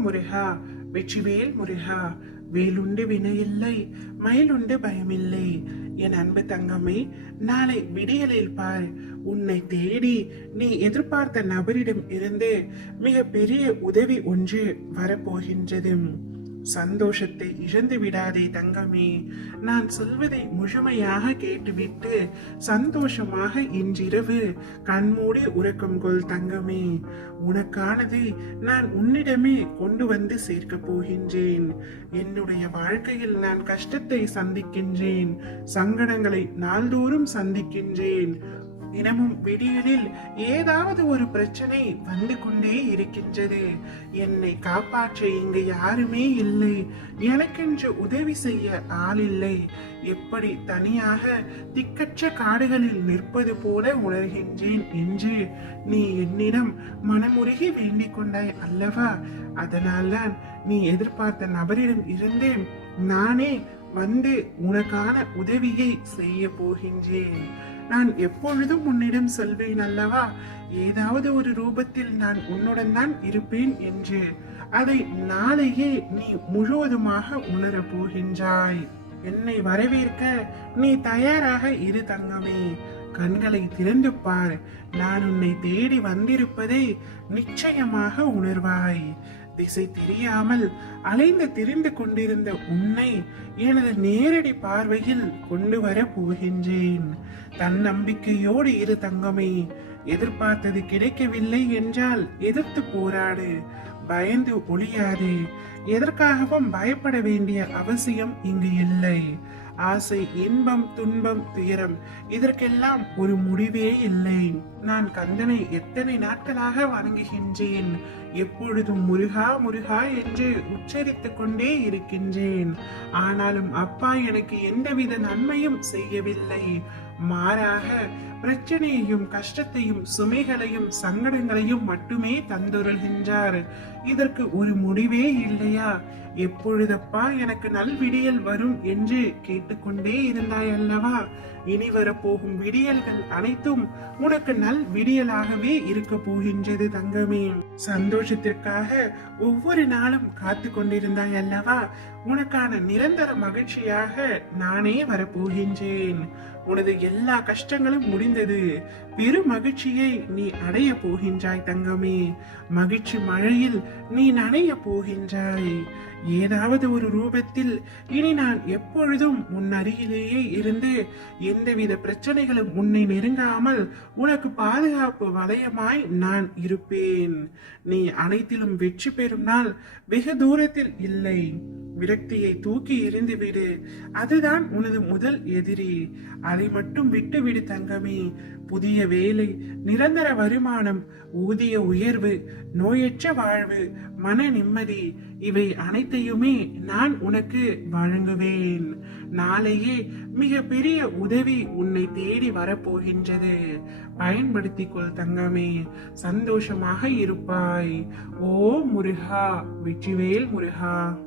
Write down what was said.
முருகா வெற்றிவேல் முருகா வேலுண்டு வினையில்லை மயிலுண்டு பயமில்லை என் அன்பு தங்கமே நாளை விடியலில் பார் உன்னை தேடி நீ எதிர்பார்த்த நபரிடம் இருந்து மிக பெரிய உதவி ஒன்று வரப்போகின்றது சந்தோஷத்தை இழந்து விடாதே தங்கமே. நான் சொல்வதை முழுமையாக கேட்டுவிட்டு சந்தோஷமாக இன்றிரவு கண்மூடி உறக்கம் கொள் தங்கமே. உனக்கானது நான் உன்னிடமே கொண்டு வந்து சேர்க்கப் போகின்றேன். என்னுடைய வாழ்க்கையில் நான் கஷ்டத்தை சந்திக்கின்றேன். சங்கடங்களை நாள்தோறும் சந்திக்கின்றேன். தினமும் விடியலில் ஏதாவது ஒரு பிரச்சனை வந்து கொண்டே இருக்கின்றது. என்னை காப்பாற்ற இங்கு யாருமே இல்லை. எனக்கென்று உதவி செய்ய ஆள் இல்லை. எப்படி தனியாக திக்கற்ற காடுகளில் நிற்பது போல உணர்கின்றேன் என்று நீ என்னிடம் மனமுருகி வேண்டிக் கொண்டாய் அல்லவா? அதனால்தான் நீ எதிர்பார்த்த நபரிடம் இருந்து நானே வந்து உனக்கான உதவியை செய்ய போகின்றேன். நான் எப்பொழுதும் உன்னிடம் சொல்வேன் அல்லவா? ஏதாவது ஒரு ரூபத்தில் நான் உன்னுடன் தான் இருப்பேன் என்று. அதை நாளையே நீ முழுவதுமாக உணரப் போகின்றாய். என்னை வரவேற்க நீ தயாராக இரு தங்கமே. கண்களை திறந்து பார். நான் உன்னை தேடி வந்திருப்பதை நிச்சயமாக உணர்வாய். திசை தெரியாமல் அலைந்து திரிந்து கொண்டிருந்த உன்னை எனது நேரடி பார்வையில் கொண்டு வர போகின்றேன். தன்னம்பிக்கையோடு இரு தங்கமே எதிர்பார்த்தது கிடைக்கவில்லை என்றால் எதிர்த்து போராடு பயந்து ஒளியாதே எதற்காகவும் பயப்பட வேண்டிய அவசியம் இங்கு இல்லை. ஆசை இன்பம் துன்பம் துயரம் இதற்கெல்லாம் ஒரு முடிவே இல்லை. நான் கந்தனை எத்தனை நாட்களாக வணங்குகின்றேன்? எப்பொழுதும் முருகா முருகா என்று உச்சரித்து கொண்டே இருக்கின்றேன். ஆனாலும் அப்பா எனக்கு எந்தவித நன்மையும் செய்யவில்லை. மாறாக பிரச்சனையையும் கஷ்டத்தையும் சுமைகளையும் சங்கடங்களையும் மட்டுமே தந்துருகின்றார் இதற்கு ஒரு முடிவே இல்லையா? எப்பொழுதப்பா எனக்கு நல்விடியல் வரும் என்று கேட்டுக்கொண்டே இருந்தாய் அல்லவா? இனி வரப்போகும் விடியல்கள் அனைத்தும் உனக்கு நல் விடியலாகவே இருக்க போகின்றது தங்கமே. சந்தோஷத்திற்காக ஒவ்வொரு நாளும் காத்து கொண்டிருந்தாய் அல்லவா? உனக்கான நிரந்தர மகிழ்ச்சியாக நானே வரப்போகின்றேன். உனது எல்லா கஷ்டங்களும் முடிந்தது. பெரு மகிழ்ச்சியை நீ அடைய போகின்றாய் தங்கமே. மகிழ்ச்சி மழையில் நீ நனைய போகின்றாய். ஏதாவது ஒரு ரூபத்தில் இனி நான் எப்பொழுதும் உன் அருகிலேயே இருந்து எந்தவித பிரச்சனைகளும் உன்னை நெருங்காமல் உனக்கு பாதுகாப்பு வளையமாய் நான் இருப்பேன். நீ அனைத்திலும் வெற்றி பெறும் நாள் வெகு தூரத்தில் இல்லை. விரக்தியை தூக்கி எறிந்துவிடு அதுதான் உனது முதல் எதிரி. அதை மட்டும் விட்டுவிடு தங்கமே. புதிய வேலை நிரந்தர வருமானம் ஊதிய உயர்வு நோயற்ற வாழ்வு மன நிம்மதி இவை அனைத்தையுமே நான் உனக்கு வழங்குவேன். நாளையே மிக பெரிய உதவி உன்னை தேடி வரப்போகின்றது. பயன்படுத்திக் கொள் தங்கமே. சந்தோஷமாக இருப்பாய். ஓ முருகா வெற்றிவேல் முருகா.